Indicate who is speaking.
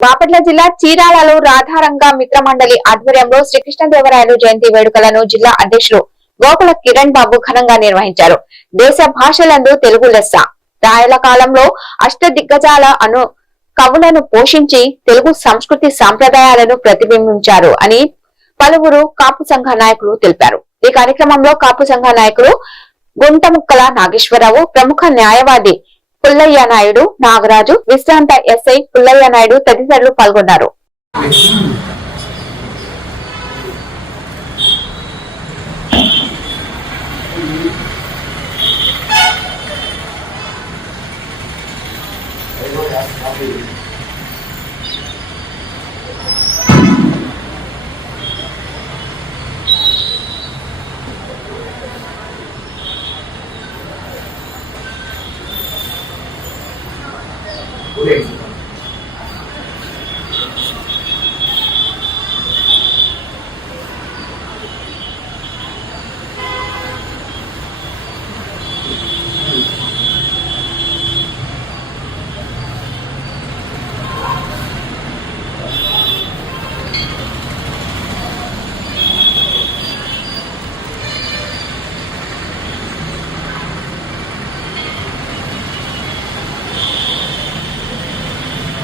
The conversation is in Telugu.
Speaker 1: బాపట్ల జిల్లా చీరాలలో రాధారంగ మిత్ర మండలి ఆధ్వర్యంలో శ్రీకృష్ణదేవరాయలు జయంతి వేడుకలను జిల్లా అధ్యక్షులు గోకుల కిరణ్ బాబు ఘనంగా నిర్వహించారు. దేశ భాషలందు తెలుగు లెస్స. రాయల కాలంలో అష్ట దిగ్గజాల అను కవులను పోషించి తెలుగు సంస్కృతి సాంప్రదాయాలను ప్రతిబింబించారు అని పలువురు కాపు సంఘ నాయకులు తెలిపారు. ఈ కార్యక్రమంలో కాపు సంఘ నాయకులు గుంటముక్కల నాగేశ్వరరావు ప్రముఖ న్యాయవాది పుల్లయ్య నాయుడు నాగరాజు విశ్రాంత ఎస్ఐ పుల్లయ్య నాయుడు తదితరులు పాల్గొన్నారు Thank you. Thank.